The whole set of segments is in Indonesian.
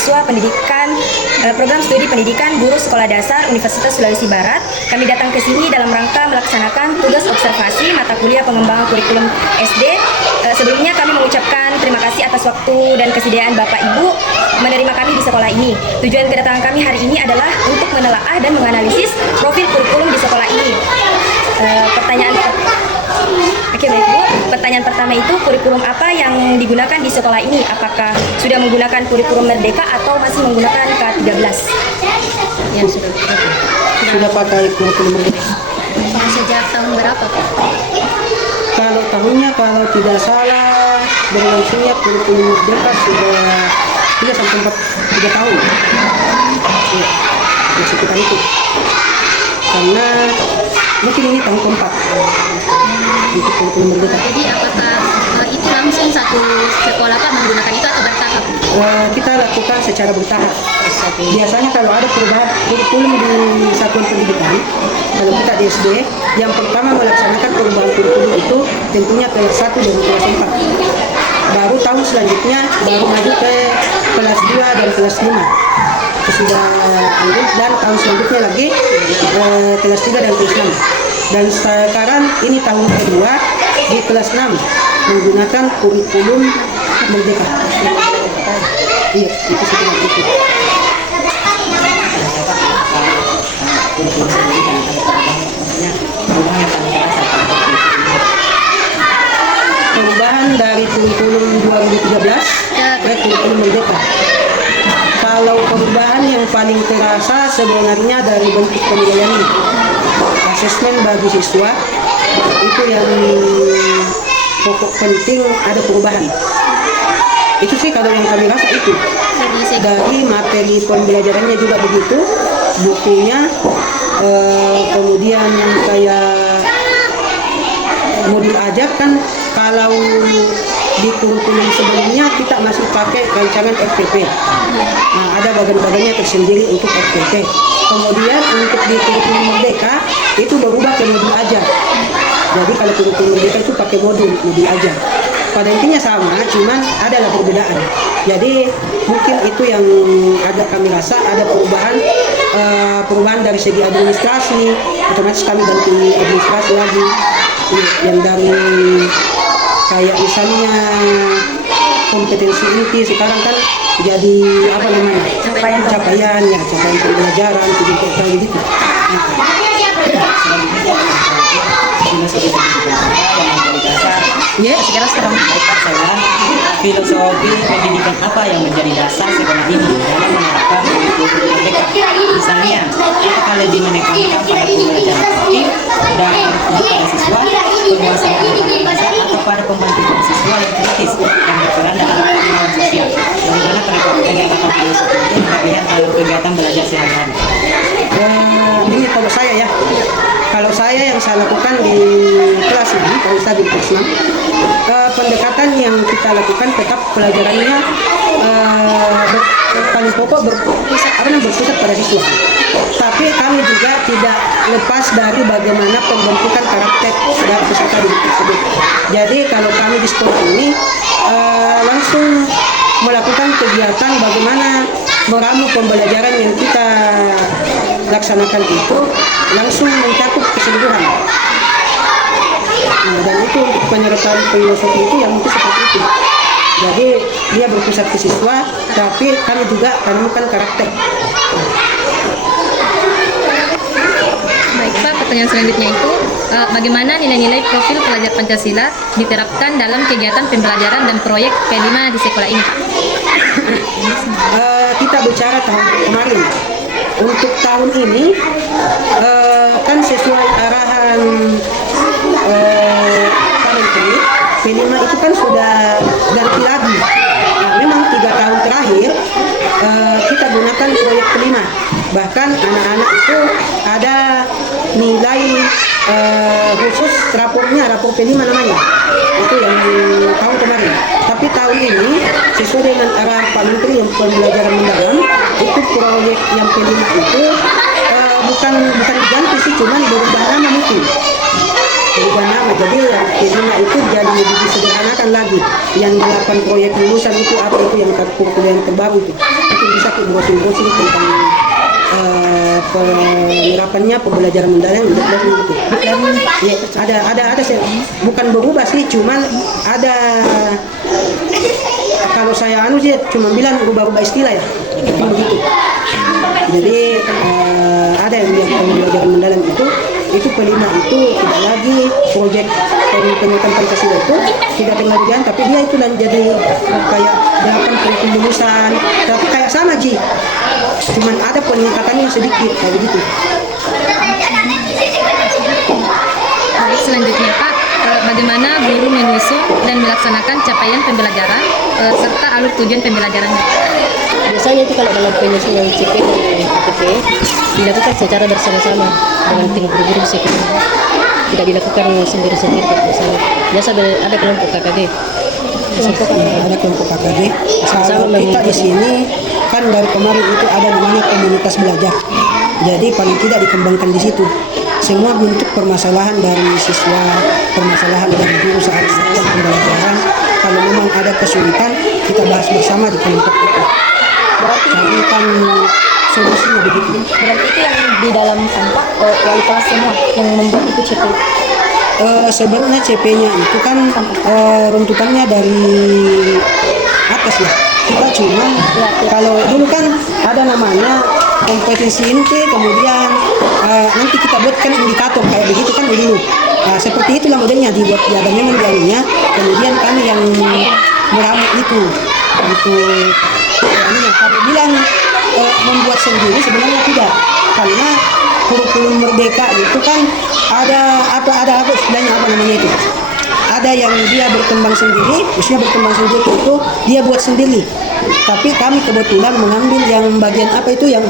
mahasiswa pendidikan program studi pendidikan guru sekolah dasar Universitas Sulawesi Barat. Kami datang ke sini dalam rangka melaksanakan tugas observasi mata kuliah pengembangan kurikulum SD. Sebelumnya kami mengucapkan terima kasih atas waktu dan kesediaan Bapak Ibu menerima kami di sekolah ini. Tujuan kedatangan kami hari ini adalah untuk menelaah dan menganalisis profil kurikulum di sekolah ini. Pertanyaan pertama itu, kurikulum apa yang digunakan di sekolah ini? Apakah sudah menggunakan kurikulum Merdeka atau masih menggunakan K13? Ya, sudah pakai kurikulum Merdeka. Sejak tahun berapa, Pak? Kalau tahunnya, kalau tidak salah, berlangsungnya kurikulum Merdeka sudah 3 sampai 3 tahun. Ya, sekitar itu. Karena mungkin ini tahun keempat untuk kurikulum Merdeka. Jadi apakah itu langsung satu sekolah Pak menggunakan itu atau bertahap? Kita lakukan secara bertahap. Biasanya kalau ada perubahan kurikulum di satuan pendidikan, kalau kita di SD, yang pertama melaksanakan perubahan kurikulum itu tentunya kelas 1 dan kelas 4. Baru tahun selanjutnya baru maju ke kelas 2 dan kelas 5. Sudah lanjut, dan tahun selanjutnya lagi kelas 3 dan kelas 6. Dan sekarang ini tahun kedua di kelas 6 menggunakan kurikulum Merdeka. Iya, itu sekitar itu. Perubahan dari kurikulum 2013 ke kurikulum Merdeka. Kalau perubahan yang paling terasa sebenarnya dari bentuk penilaian, asesmen bagi siswa itu yang pokok penting ada perubahan. Itu sih kalau yang kami rasa itu. Dari materi pembelajarannya juga begitu, bukunya, kemudian kayak modul ajar kan kalau di kurikulum sebelumnya kita masih pakai rancangan FPP. Nah, ada bagian-bagiannya tersendiri untuk FPP. Kemudian untuk di kurikulum Merdeka itu berubah ke modul ajar. Jadi kalau kurikulum Merdeka itu pakai modul ajar. Pada intinya sama, cuman adalah perbedaan. Jadi mungkin itu yang agak kami rasa ada perubahan dari segi administrasi. Otomatis kami ganti administrasi lagi. Yang dari kayak misalnya kompetensi inti sekarang kan jadi apa namanya capaian pembelajaran gitu. Ya, sekarang saya filosofi pendidikan apa yang menjadi dasar sekolah ini dalam menerapkan kurikulum Merdeka. Misalnya, apakah lebih menekankan pada pembelajaran aktif dan pada siswa, penguasaan bahasa, atau pada pembentukan siswa yang kritis dan berperan dalam perkembangan sosial. Bagaimana penerapan filosofi itu terlihat dalam kegiatan belajar sehari-hari? Ini kalau saya yang saya lakukan di kelas ini, kalau saya di kelas 6, pendekatan yang kita lakukan tetap pelajarannya paling pokok berpusat pada siswa. Tapi kami juga tidak lepas dari bagaimana pembentukan karakter dari peserta didik tersebut. Jadi kalau kami di sekolah ini langsung melakukan kegiatan bagaimana meramu pembelajaran yang kita laksanakan itu langsung mencakup keseluruhan. Nah, dan itu untuk penyertaan filosofi itu yang itu seperti itu. Jadi dia berpusat ke siswa, tapi kami juga tanamkan karakter. Baik Pak, pertanyaan selanjutnya itu bagaimana nilai-nilai profil pelajar Pancasila diterapkan dalam kegiatan pembelajaran dan proyek P5 di sekolah ini, Pak? Kita bicara tahun kemarin. Untuk tahun ini kan sesuai arahan Pak Menteri, P5 itu kan sudah ganti lagi. Nah, memang 3 tahun terakhir kita gunakan proyek P5. Bahkan anak-anak itu ada nilai khusus rapornya, rapor P5 namanya. Itu yang tahun kemarin. Tapi tahun ini sesuai dengan arahan Pak Menteri yang pembelajaran mendalam, itu proyek yang P5 itu bukan diganti sih, cuman berubah nama mungkin. Berubah nama. Jadi yang kelima itu jadi lebih disederhanakan lagi. Yang 8 proyek lulusan itu apa itu yang kurikulum yang terbaru itu bisa ke browsing tentang penerapannya pembelajaran mendalang untuk learning itu. Ya, ada bukan berubah sih, cuman ada kalau saya sih cuma bilang rubah-rubah istilah ya, begitu. Jadi ada yang pembelajaran mendalam itu kelima itu tidak lagi proyek pendidikan Pancasila itu tidak pengajian, tapi dia itu dan jadi kayak 8 kurikulum lulusan, tapi kayak sama Ji, cuman ada peningkatannya sedikit kayak begitu. Baik, selanjutnya Pak, bagaimana guru menyusun dan melaksanakan capaian pembelajaran serta alur tujuan pembelajarannya? Biasanya itu kalau dalam penyusunan CP dan ATP dilakukan secara bersama-sama dengan tim guru-guru sekolah. Tidak dilakukan sendiri-sendiri misalnya. Biasa ada kelompok KKG. Ada kelompok KKG. Kalau kita di sini kan dari kemarin itu ada namanya komunitas belajar. Jadi paling tidak dikembangkan di situ. Semua bentuk permasalahan dari siswa, permasalahan dari guru saat melakukan pembelajaran. Kalau memang ada kesulitan, kita bahas bersama di kelompok itu. Carikan solusinya begitu. Berarti itu yang di dalam sampah wali kelas semua yang membuat itu CP. Sebenarnya CP-nya itu kan runtutannya dari atas ya. Kita cuma kalau dulu kan ada namanya kompetensi inti, kemudian nanti kita buatkan indikator kayak begitu kan dulu. Seperti itulah modelnya dibuat ya, dan memang dianunya. Kemudian kami yang meramu itu untuk kalau bilang membuat sendiri sebenarnya tidak, karena kurikulum merdeka itu kan ada istilahnya apa namanya itu, ada yang dia berkembang sendiri, usia berkembang sendiri itu dia buat sendiri, tapi kami kebetulan mengambil yang bagian apa itu yang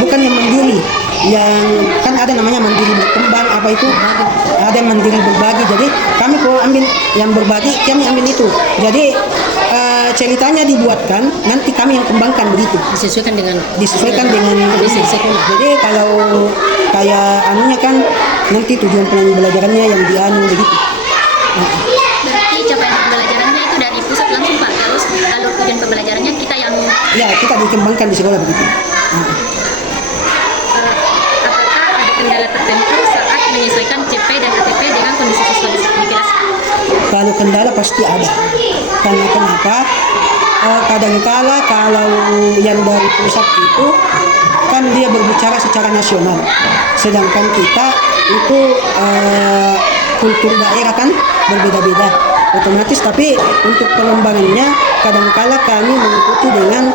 bukan yang mandiri, yang kan ada namanya mandiri berkembang apa itu, ada mandiri berbagi, jadi kami kalau ambil yang berbagi kami ambil itu, jadi ceritanya dibuatkan, nanti kami yang kembangkan begitu. Disesuaikan dengan kondisi sekolah. Jadi kalau kayak anunya kan nanti tujuan pembelajarannya yang dianu begitu. Berarti capaian pembelajarannya itu dari pusat langsung Pak, terus alur tujuan pembelajarannya kita yang Ya, kita dikembangkan di sekolah begitu. apakah ada kendala tertentu saat menyesuaikan CP dan ATP dengan kondisi siswa di kelas? Kalau kendala pasti ada. Karena kenapa? Kadangkala kalau yang dari pusat itu kan dia berbicara secara nasional, sedangkan kita itu kultur daerah kan berbeda-beda otomatis, tapi untuk pengembangannya kadangkala kami mengikuti dengan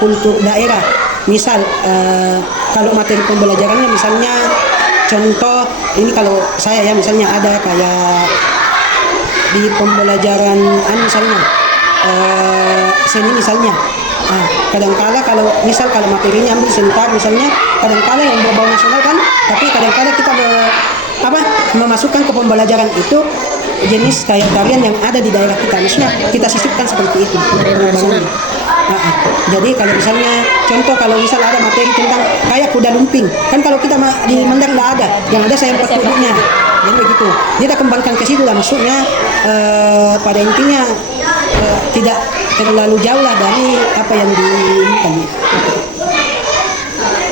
kultur daerah. Misal kalau materi pembelajarannya misalnya contoh ini, kalau saya ya misalnya ada kayak di pembelajaran misalnya seni misalnya, kadangkala kalau materinya ambil sebentar misalnya, kadangkala yang berbau nasional kan, tapi kadangkala kita memasukkan ke pembelajaran itu jenis kayak tarian yang ada di daerah kita, maksudnya kita sisipkan seperti itu. Jadi kalau misalnya contoh kalau misal ada materi tentang kayak kuda lumping, kan kalau kita di Mandang nggak ada, yang ada saya empat duduknya, jadi begitu. Kita kembangkan ke situ lah, maksudnya pada intinya tidak terlalu jauh lah dari apa yang diinginkan.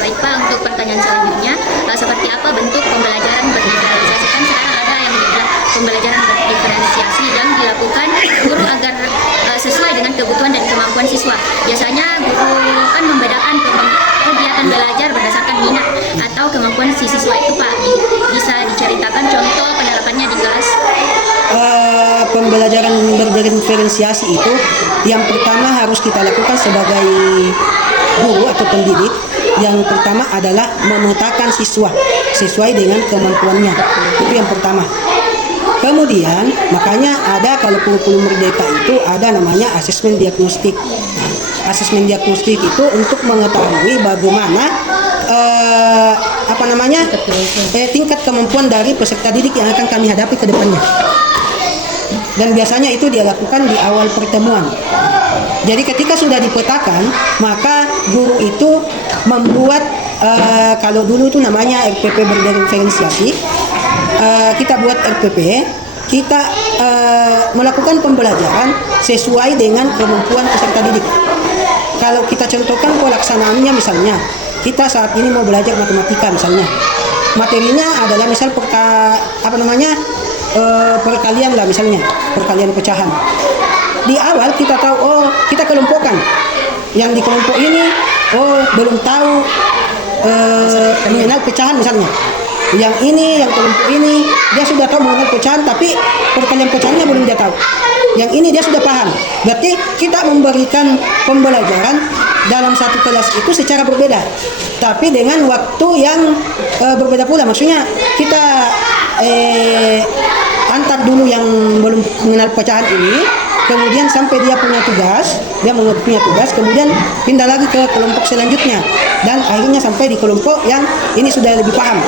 Baik Pak, untuk pertanyaan selanjutnya, seperti apa bentuk pembelajaran berdiferensiasi? Kan sekarang ada yang dibilang pembelajaran berdiferensiasi yang dilakukan guru agar sesuai dengan kebutuhan dan kemampuan siswa. Biasanya guru kan membedakan kegiatan belajar berdasarkan minat atau kemampuan si siswa itu Pak. Bisa diceritakan contoh penerapannya di kelas? Pembelajaran berdiferensiasi itu yang pertama harus kita lakukan sebagai guru atau pendidik. Yang pertama adalah memetakan siswa sesuai dengan kemampuannya, itu yang pertama. Kemudian makanya ada kalau kurikulum merdeka itu ada namanya asesmen diagnostik. Asesmen diagnostik itu untuk mengetahui bagaimana tingkat kemampuan dari peserta didik yang akan kami hadapi ke depannya. Dan biasanya itu dia lakukan di awal pertemuan. Jadi ketika sudah dipetakan, maka guru itu membuat kalau dulu itu namanya RPP berdiferensiasi, kita buat RPP, kita melakukan pembelajaran sesuai dengan kemampuan peserta didik. Kalau kita contohkan pelaksanaannya, misalnya kita saat ini mau belajar matematika misalnya, materinya adalah misal perkalian lah, misalnya perkalian pecahan. Di awal kita tahu, oh kita kelompokkan, yang di kelompok ini belum tahu mengenal pecahan misalnya. Yang ini, yang kelompok ini, dia sudah tahu mengenal pecahan, tapi perkalian pecahannya belum dia tahu. Yang ini dia sudah paham. Berarti kita memberikan pembelajaran dalam satu kelas itu secara berbeda, tapi dengan waktu yang berbeda pula. Maksudnya kita antar dulu yang belum mengenal pecahan ini, kemudian sampai dia punya tugas, kemudian pindah lagi ke kelompok selanjutnya, dan akhirnya sampai di kelompok yang ini sudah lebih paham.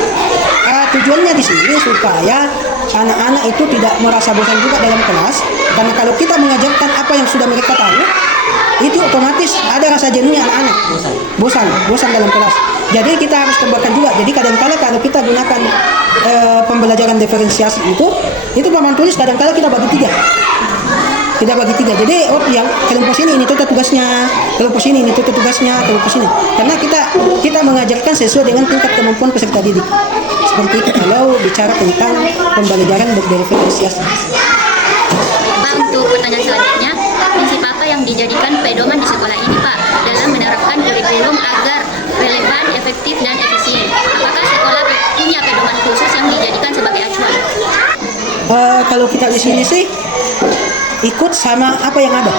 Tujuannya di sini supaya anak-anak itu tidak merasa bosan juga dalam kelas, karena kalau kita mengajarkan apa yang sudah mereka tahu, itu otomatis ada rasa jenuhnya anak-anak, bosan dalam kelas. Jadi kita harus kembangkan juga. Jadi kadang-kala kalau kita gunakan pembelajaran diferensiasi itu papan tulis kadang-kala kita bagi tiga. Jadi yang kelompok sini ini tuh tugasnya, kelompok sini ini tuh tugasnya, kelompok sini. Karena kita mengajarkan sesuai dengan tingkat kemampuan peserta didik. Seperti itu kalau bicara tentang pembelajaran berdiferensiasi. Pak, untuk pertanyaan selanjutnya, prinsip apa yang dijadikan pedoman di sekolah ini, Pak, dalam menerapkan kurikulum agar relevan, efektif, dan efisien? Apakah sekolah punya pedoman khusus yang dijadikan sebagai acuan? Kalau kita di sini sih ikut sama apa yang ada.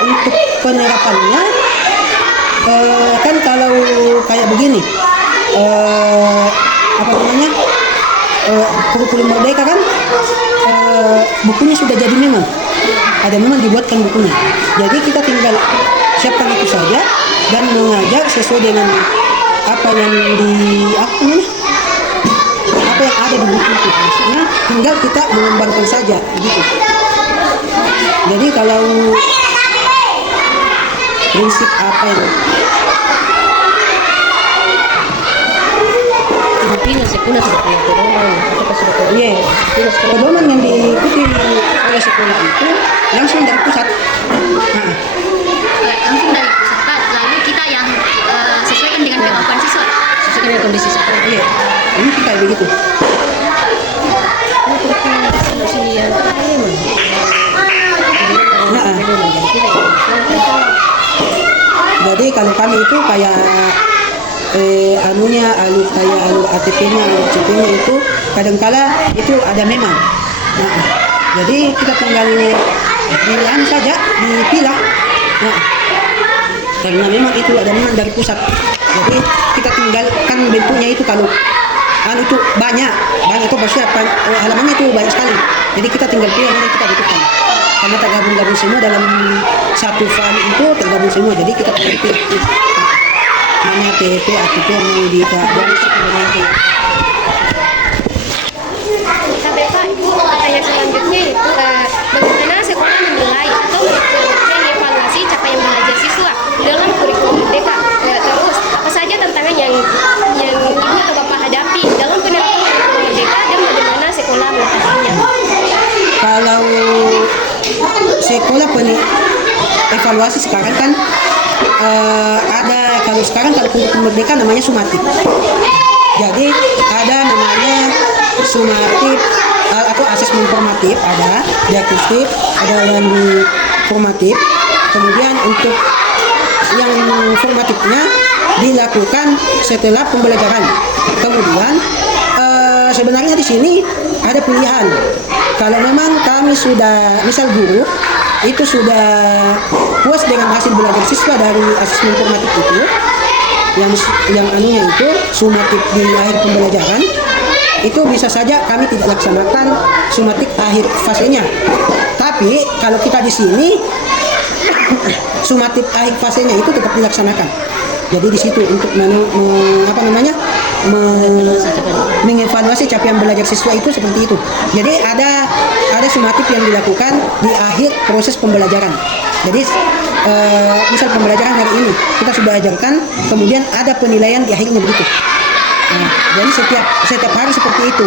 Untuk penerapannya kan kalau kayak begini, kurikulum merdeka kan bukunya sudah jadi, memang dibuatkan bukunya. Jadi kita tinggal siapkan itu saja dan mengajar sesuai dengan apa yang ada di buku itu. Maksudnya tinggal kita mengembangkan saja gitu. Jadi kalau prinsip apa yang Artinya sekolah sudah punya pedoman, apakah sudah punya? Iya, pedoman yang diikuti oleh sekolah itu langsung dari pusat. Langsung dari pusat, Pak. Lalu kita yang sesuaikan dengan kemampuan siswa. Sesuai dengan kondisi sekolah. Iya, ini kayak begitu. Jadi kalau kami itu kayak alur ATP-nya, alur CP-nya itu kadangkala itu ada memang. Jadi kita tinggal pilihan saja, dipilah. Karena memang itu ada memang dari pusat. Jadi kita tinggalkan bentuknya itu, kalau itu banyak itu maksudnya halamannya itu banyak sekali. Jadi kita tinggal pilih yang kita butuhkan. Karena tergabung semua dalam satu file itu, tergabung semua. Jadi kita pilih mana TP, ATP yang mau dikabari sebenarnya. Tapi Pak, pertanyaan selanjutnya itu bagaimana sekolah menilai atau mengevaluasi capaian belajar siswa dalam kurikulum merdeka? Terus apa saja tantangan yang Ibu atau Bapak hadapi dalam penerapan kurikulum merdeka dan bagaimana sekolah mengatasinya? Kalau sekolah evaluasi sekarang kan kalau kurikulum merdeka namanya sumatif. Jadi ada namanya sumatif atau asesmen formatif, ada diagnostik, ada yang formatif. Kemudian untuk yang formatifnya dilakukan setelah pembelajaran. Kemudian sebenarnya di sini ada pilihan. Kalau memang kami sudah, misal guru itu sudah puas dengan hasil belajar siswa dari asesmen formatif itu, yang anunya itu sumatif di akhir pembelajaran, itu bisa saja kami tidak laksanakan sumatif akhir fasenya. Tapi kalau kita di sini sumatif akhir fasenya itu tetap dilaksanakan. Jadi di situ untuk mengevaluasi capaian belajar siswa itu seperti itu. Jadi ada sumatif yang dilakukan di akhir proses pembelajaran. Jadi misal pembelajaran hari ini kita sudah ajarkan, kemudian ada penilaian di akhirnya begitu. Nah, jadi setiap hari seperti itu.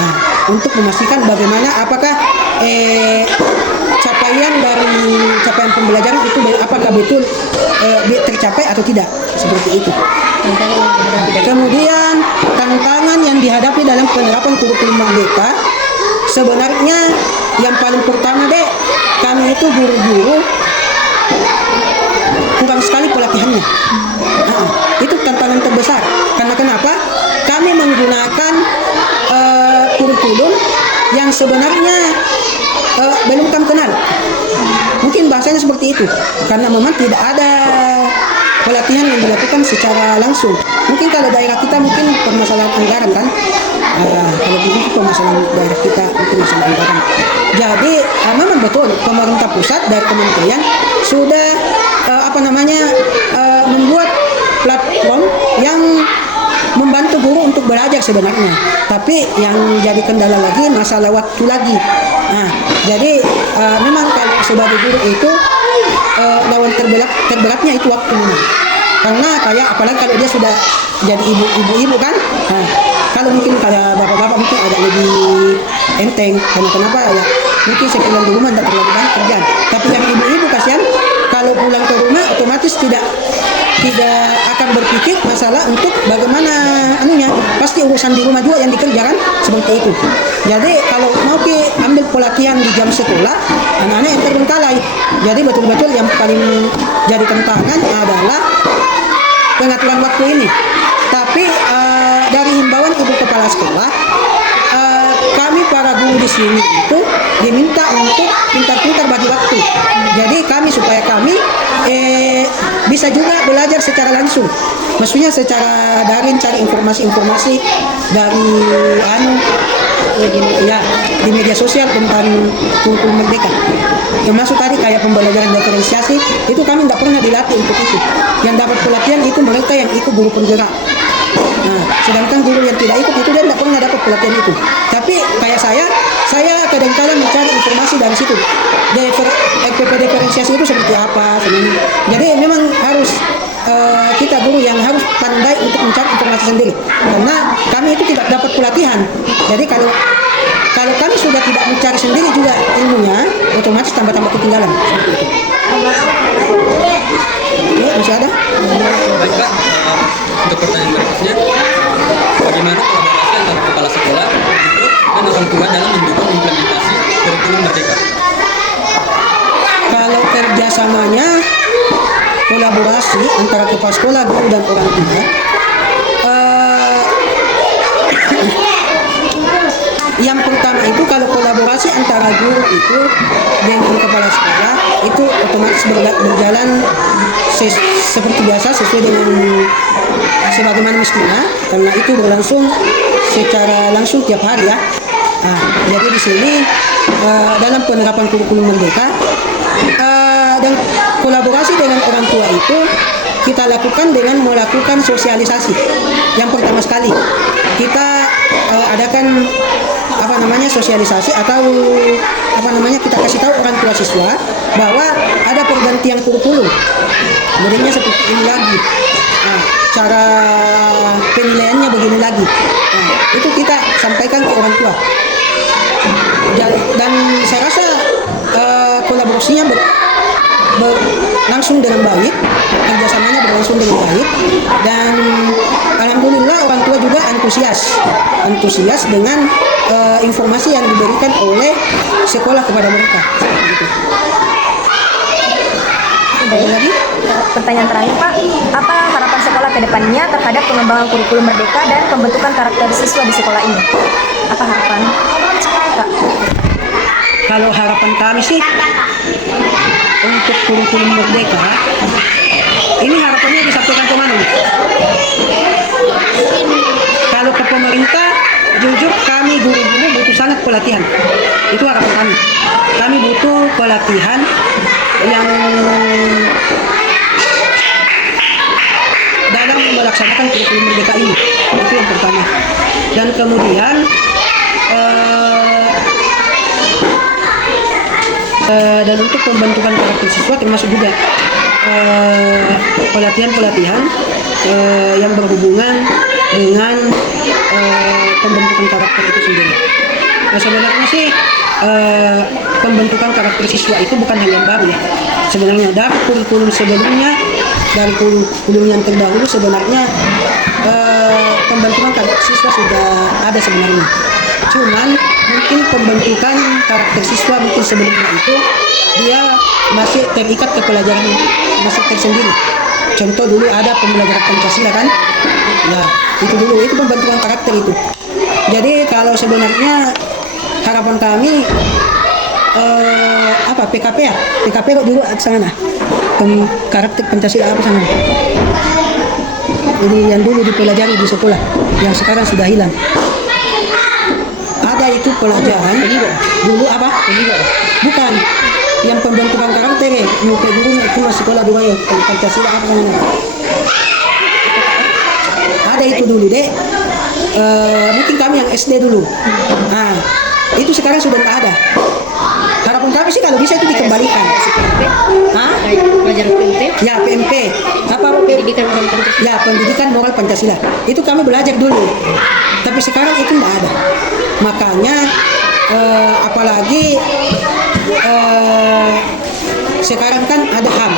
Nah, untuk memastikan bagaimana apakah capaian pembelajaran itu apakah betul tercapai atau tidak, seperti itu. Kemudian tantangan yang dihadapi dalam penerapan kurikulum merdeka, sebenarnya yang paling pertama kami itu guru-guru kurang sekali pelatihannya. Nah, itu tantangan terbesar. Karena kenapa? Kami menggunakan kurikulum yang sebenarnya belum kami kenal. Mungkin bahasanya seperti itu. Karena memang tidak ada pelatihan yang dilakukan secara langsung. Mungkin kalau daerah kita mungkin permasalahan anggaran kan. Kalau begini permasalahan daerah kita mungkin masalah anggaran. Jadi memang betul pemerintah pusat dari kementerian sudah membuat platform yang membantu guru untuk belajar sebenarnya. Tapi yang jadi kendala lagi masalah waktu lagi. Nah, jadi memang kalau sebagai guru itu lawan terberatnya itu waktu memang. Karena kayak apalagi kalau dia sudah jadi ibu kan. Nah, kalau mungkin kayak bapak-bapak mungkin agak lebih enteng. Karena kenapa ya? Mungkin sepulang di rumah tidak terlalu banyak kerjaan. Tapi yang ibu-ibu kasihan kalau pulang ke rumah otomatis tidak akan berpikir masalah untuk bagaimana pasti urusan di rumah juga yang dikerjakan seperti itu. Jadi kalau mau ambil pelatihan di jam sekolah, anak-anak yang terbengkalai. Jadi betul-betul yang paling jadi tantangan adalah pengaturan waktu ini. Tapi dari himbauan ibu kepala sekolah, kami para guru di sini itu diminta untuk pintar-pintar bagi waktu. Jadi supaya kami bisa juga belajar secara langsung. Maksudnya secara daring cari informasi-informasi dari di media sosial tentang kurikulum merdeka. Termasuk tadi kayak pembelajaran diferensiasi itu kami tidak pernah dilatih untuk itu. Yang dapat pelatihan itu mereka yang ikut guru penggerak. Nah, sedangkan guru yang tidak ikut itu dia tidak pernah dapat pelatihan itu. Tapi kayak saya kadang-kadang mencari informasi dari situ. FPP diferensiasi itu seperti apa sebenarnya. Jadi memang harus kita guru yang harus pandai untuk mencari informasi sendiri. Karena kami itu tidak dapat pelatihan. Jadi kalau kami sudah tidak mencari sendiri juga ilmunya, otomatis tambah-tambah ketinggalan. Seperti itu. Ya, masih ada? Baik Pak, untuk pertanyaan berikutnya, bagaimana kolaborasi antara kepala sekolah, guru, dan orang tua dalam mendukung implementasi kurikulum merdeka? Kalau kerjasamanya kolaborasi antara kepala sekolah, guru, dan orang tua, yang pertama itu kalau kolaborasi antara guru itu dengan kepala sekolah itu otomatis berjalan seperti biasa sesuai dengan sebagaimana mestinya, karena itu berlangsung secara langsung tiap hari ya. Nah, jadi di sini dalam penerapan kurikulum merdeka dan kolaborasi dengan orang tua itu kita lakukan dengan melakukan sosialisasi. Yang pertama sekali kita adakan sosialisasi atau kita kasih tahu orang tua siswa bahwa ada pergantian kurikulum. Modelnya seperti ini lagi. Nah, cara penilaiannya begini lagi. Nah, itu kita sampaikan ke orang tua. Dan saya rasa kolaborasinya berlangsung dengan baik, kerjasamanya berlangsung dengan baik, dan alhamdulillah orang tua juga antusias dengan informasi yang diberikan oleh sekolah kepada mereka. Baik, lagi pertanyaan terakhir Pak, apa harapan sekolah ke depannya terhadap pengembangan kurikulum merdeka dan pembentukan karakter siswa di sekolah ini? Apa harapan Pak? Kalau harapan kami sih untuk kurikulum merdeka, ini harapannya disampaikan ke mana? Kalau ke pemerintah, jujur kami guru-guru butuh sangat pelatihan. Itu harapan kami. Kami butuh pelatihan yang dalam melaksanakan kurikulum merdeka ini. Itu yang pertama. Dan kemudian dan untuk pembentukan karakter siswa termasuk juga pelatihan-pelatihan yang berhubungan dengan pembentukan karakter itu sendiri. Nah, sebenarnya sih pembentukan karakter siswa itu bukan hal yang baru ya. Sebenarnya dari kurikulum sebelumnya, dari kurikulum yang terdahulu sebenarnya pembentukan karakter siswa sudah ada sebenarnya. Cuman mungkin pembentukan karakter siswa mungkin sebelumnya itu dia masih terikat ke pelajaran masih tersendiri. Contoh dulu ada pembelajaran Pancasila kan? Ya, itu dulu itu pembentukan karakter itu. Jadi kalau sebenarnya harapan kami PKP ya? PKP kok dulu sana. Karakter Pancasila apa sana? Jadi yang dulu dipelajari di sekolah, yang sekarang sudah hilang. Ada itu pelajaran dulu apa? Bukan. Yang pembentukan karakter ya, nyukai dulu itu masih sekolah dulu ya, Pancasila apa namanya? Ada itu dulu deh. Mungkin kami yang SD dulu. Nah, itu sekarang sudah nggak ada. Harapan kami sih kalau bisa itu dikembalikan. Pelajaran PMP? Ya, PMP. Apa Pendidikan moral Pancasila. Ya, pendidikan moral Pancasila. Itu kami belajar dulu. Tapi sekarang itu nggak ada. Makanya apalagi sekarang kan ada HAM.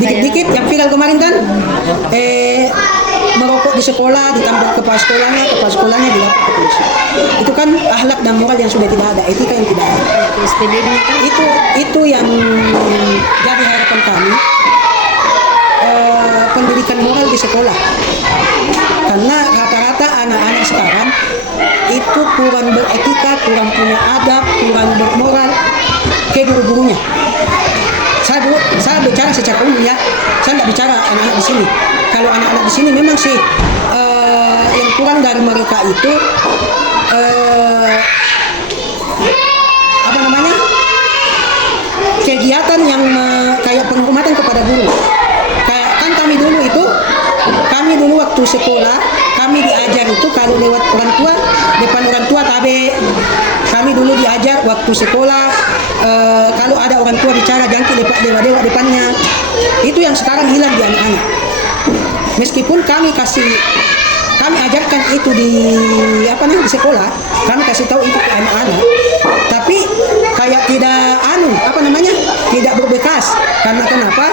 Dikit-dikit yang viral kemarin kan merokok di sekolah, ditambah kepala sekolahnya dilapor ke polisi. Itu kan akhlak dan moral yang sudah tidak ada, etika yang tidak ada. Itu yang jadi harapan kami, pendidikan moral di sekolah. Karena rata-rata anak-anak sekarang itu kurang beretika, kurang punya adab, kurang bermoral ke guru-gurunya. Saya bicara secara umum ya, saya tidak bicara anak-anak di sini. Kalau anak-anak di sini memang sih yang kurang dari mereka itu kegiatan yang kayak penghormatan kepada guru. Kayak kan kami dulu waktu sekolah kami diajar itu kalau lewat orang tua, depan orang tua kami dulu diajar waktu sekolah kalau ada orang tua bicara jangan dewa-dewa depannya. Itu yang sekarang hilang di anak-anak. Meskipun kami ajarkan itu di sekolah, kami kasih tahu itu ke anak-anak, tapi kayak tidak berbekas. Karena kenapa?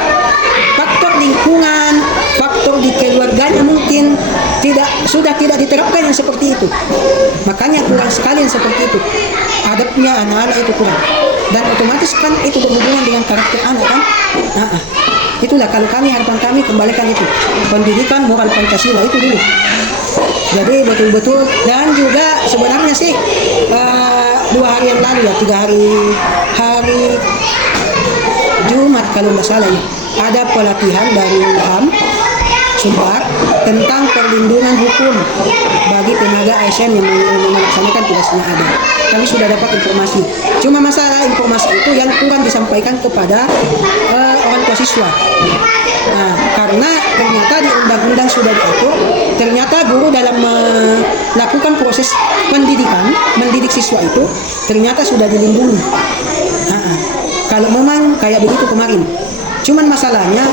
Faktor lingkungan, faktor di keluarganya mungkin sudah tidak diterapkan yang seperti itu. Makanya kurang sekali yang seperti itu. Adabnya anak-anak itu kurang. Dan otomatis kan itu berhubungan dengan karakter anak kan? Itulah kalau harapan kami kembalikan itu pendidikan moral Pancasila itu dulu. Jadi betul-betul, dan juga sebenarnya sih 2 hari yang lalu ya, 3 hari Jumat kalau nggak salah ya, ada pelatihan dari HAM Sumbar tentang perlindungan hukum bagi tenaga ASN yang melaksanakan tugasnya ada. Kami sudah dapat informasi. Cuma masalah informasi itu yang kurang disampaikan kepada orang tua siswa. Nah, karena ternyata di undang-undang sudah diatur, ternyata guru dalam melakukan proses mendidik siswa itu ternyata sudah dilindungi. Kalau memang kayak begitu kemarin. Cuman masalahnya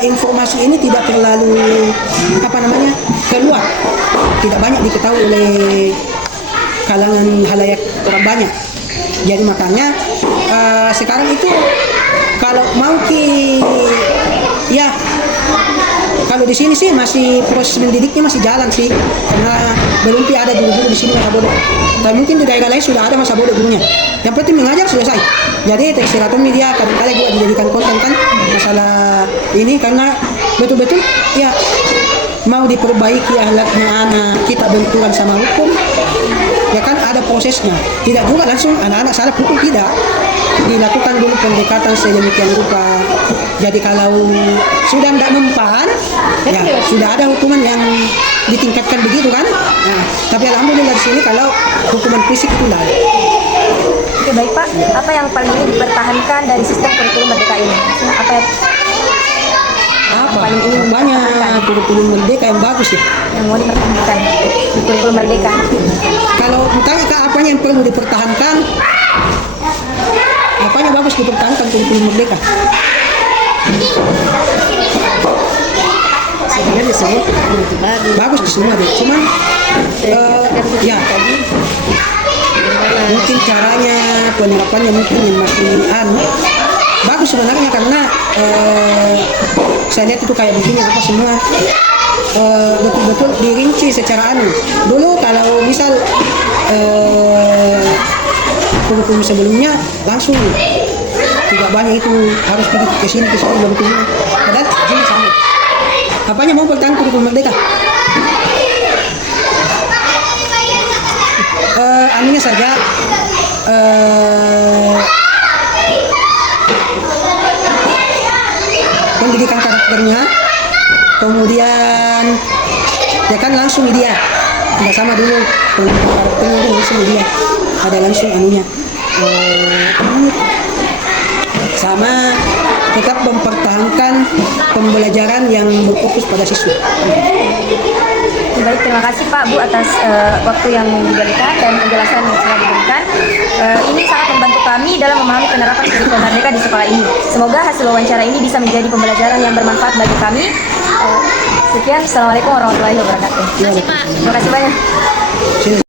informasi ini tidak terlalu keluar, tidak banyak diketahui oleh kalangan halayak orang banyak. Jadi makanya sekarang itu kalau mau kalau di sini sih masih proses mendidiknya masih jalan sih, karena belum ada guru-guru di sini masa bodoh. Dan mungkin di daerah lain sudah ada masa bodoh gurunya. Yang penting mengajar selesai. Jadi terserah media kadang-kadang juga dijadikan konten kan masalah ini, karena betul-betul ya mau diperbaiki akhlaknya anak, kita benturan sama hukum, ya kan ada prosesnya. Tidak juga langsung anak-anak salah hukum, tidak. Dilakukan dulu pendekatan sedemikian rupa. Jadi kalau sudah tidak mempan, ya sudah ada hukuman yang ditingkatkan begitu kan. Nah, tapi alhamdulillah di sini kalau hukuman fisik itu lah. Oke, baik Pak, apa yang paling ingin dipertahankan dari sistem kurikulum Merdeka ini? Paling ingin banyak kurikulum Merdeka yang bagus ya. Yang mau dipertahankan di kurikulum Merdeka. Kalau ditanya ke apanya yang perlu dipertahankan, apanya bagus dipertahankan kurikulum Merdeka? Sebenarnya semua itu bagus. Bagus di semua deh, cuman ya mungkin caranya penerapannya mungkin yang masih bagus sebenarnya, karena saya lihat itu kayak begini apa semua betul-betul dirinci secara dulu kalau misal kurikulum sebelumnya langsung tidak banyak itu harus pergi ke sini baru ke sini, padahal gini sama apanya mau tentang kurikulum merdeka anunya saja pendidikan karakternya, kemudian ya kan langsung dia nggak sama dulu pendidikan karakternya itu langsung dia ada langsung anunya sama tetap mempertahankan pembelajaran yang berfokus pada siswa. Baik, terima kasih Pak Bu atas waktu yang diberikan dan penjelasan yang telah diberikan. Ini sangat membantu kami dalam memahami penerapan kurikulum merdeka di sekolah ini. Semoga hasil wawancara ini bisa menjadi pembelajaran yang bermanfaat bagi kami. Sekian, Assalamualaikum warahmatullahi wabarakatuh. Terima kasih Pak. Terima kasih banyak.